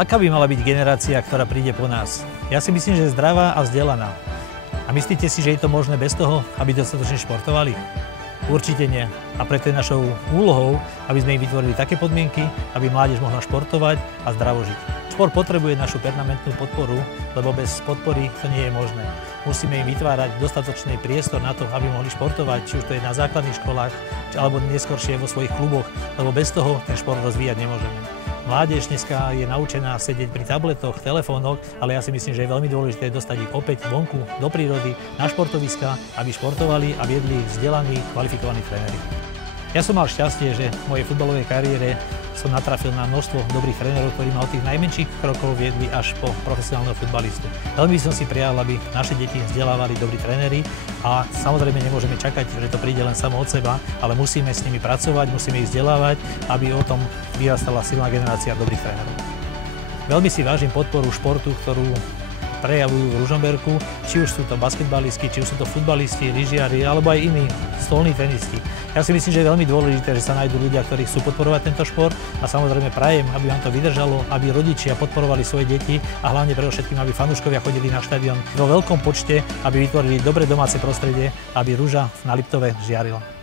Aká by mala byť generácia, ktorá príde po nás? Ja si myslím, že je zdravá a vzdelaná. A myslíte si, že je to možné bez toho, aby dostatočne športovali? Určite nie. A preto je našou úlohou, aby sme im vytvorili také podmienky, aby mládež mohla športovať a zdravo žiť. Šport potrebuje našu permanentnú podporu, lebo bez podpory to nie je možné. Musíme im vytvárať dostatočný priestor na to, aby mohli športovať, či už to je na základných školách, alebo neskôršie vo svojich kluboch, lebo bez toho ten šport rozvíjať nemôžeme. Mládež dneska je naučená sedieť pri tabletoch, telefónoch, ale ja si myslím, že je veľmi dôležité dostať ich opäť vonku, do prírody, na športoviska, aby športovali a viedli vzdelaní, kvalifikovaní tréneri. Ja som mal šťastie, že v mojej futbalovej kariére som natrafil na množstvo dobrých trénerov, ktorí ma od tých najmenších krokov viedli až po profesionálneho futbalistu. Veľmi som si prijal, aby naše deti vzdelávali dobrí tréneri a samozrejme nemôžeme čakať, že to príde len samo od seba, ale musíme s nimi pracovať, musíme ich vzdelávať, aby o tom vyrastala silná generácia dobrých trénerov. Veľmi si vážim podporu športu, ktorú prejavujú v Ružomberku, či už sú to basketbalisti, či už sú to futbalisti, lyžiari alebo aj iní stolní tenisti. Ja si myslím, že je veľmi dôležité, že sa nájdú ľudia, ktorí chcú podporovať tento šport a samozrejme prajem, aby vám to vydržalo, aby rodičia podporovali svoje deti a hlavne predovšetkým, aby fanúškovia chodili na štadión vo veľkom počte, aby vytvorili dobré domáce prostredie, aby Ruža na Liptove žiarila.